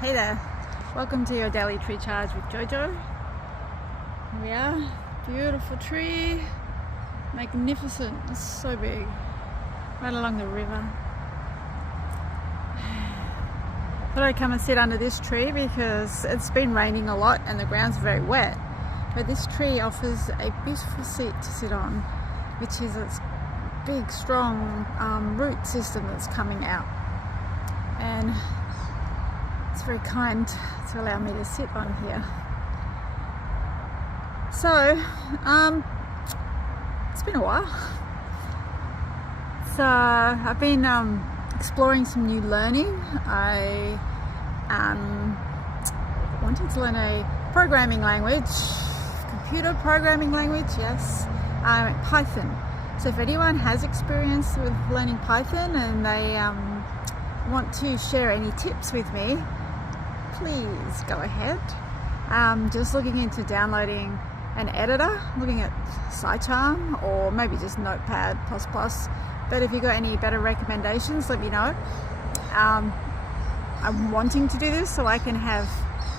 Hey there, welcome to your daily tree charge with Jojo. Here we are, beautiful tree, magnificent, it's so big, right along the river. Thought I'd come and sit under this tree because it's been raining a lot and the ground's very wet, but this tree offers a beautiful seat to sit on, which is its big strong root system that's coming out, and it's very kind to allow me to sit on here. So it's been a while. So I've been exploring some new learning. I wanted to learn a programming language, computer programming language, yes, Python. So if anyone has experience with learning Python and they want to share any tips with me, please go ahead. Just looking into downloading an editor, looking at SciCharm or maybe just Notepad++. But if you've got any better recommendations, let me know. I'm wanting to do this so I can have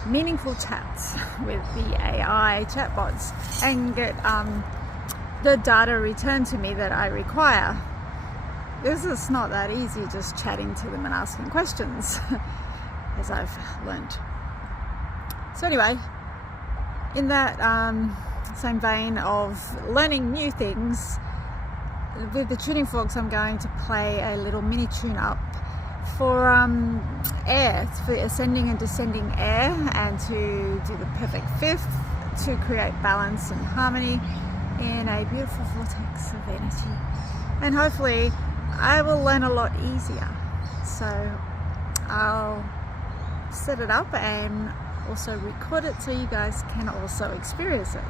meaningful chats with the AI chatbots and get the data returned to me that I require. This is not that easy, just chatting to them and asking questions, as I've learned. So anyway, in that same vein of learning new things, with the tuning forks I'm going to play a little mini tune-up for air, for ascending and descending air, and to do the perfect fifth, to create balance and harmony in a beautiful vortex of energy. And hopefully I will learn a lot easier. So I'll set it up and also record it so you guys can also experience it.